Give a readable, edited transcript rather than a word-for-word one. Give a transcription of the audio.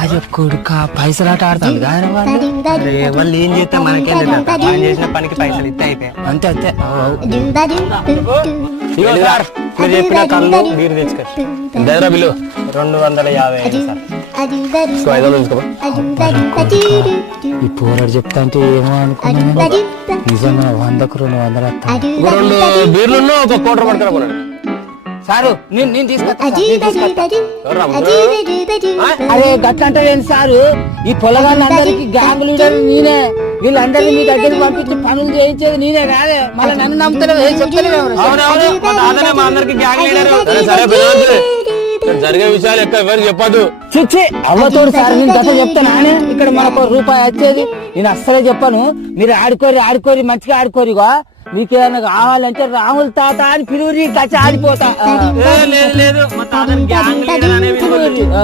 అది కొడుక పైసలాట ఆడతాడు కానీ వాళ్ళు ఏం చేస్తే మనకేం తెలియదు. మనం చేసిన పనికి పైసలు ఇస్తే అయిపోయాయి. అంతే అంతే. మీరు చెప్పిన కళ్ళు నీరు తెచ్చుకోండి. దగ్గర బిల్లు 250 అయింది సార్. 500 తీసుకో. ఈ పోరాడు చెప్తా అంటే ఏమో అనుకున్నా నిజంగా 100కు 200 రెండు బీర్లు ఒక కోటర్ పట్టుకురా పోరాడు. సారు నేను తీసుకొస్తా. అరే గట్లంటే ఏంటి సారు, ఈ పొలగాళ్ళందరికి గ్యాంగ్ లీడర్ నేనే, వీళ్ళందరినీ మీ దగ్గరికి పంపించి పనులు చేయించేది నేనే కాదే. మళ్ళీ నన్ను నమ్ముతలేవు చెప్తలేవు. మా అందరికి గ్యాంగ్ లీడర్. సరే జరిగే విషయాలు ఎక్కడ ఎవరు చెప్పద్దు. చిచ్చి అవ్వతోడు సార్, నేను గత చెప్తాను. ఇక్కడ మనకు రూపాయి వచ్చేది నేను అస్సలే చెప్పాను. మీరు ఆడుకోరి మంచిగా ఆడుకోరిగా. మీకు ఏమైనా కావాలంటే రాముల తాత అని పిలువురి, కచ్చి ఆడిపోతా. లేదు మా తాత గ్యాంగ్ లీడర్ అనేది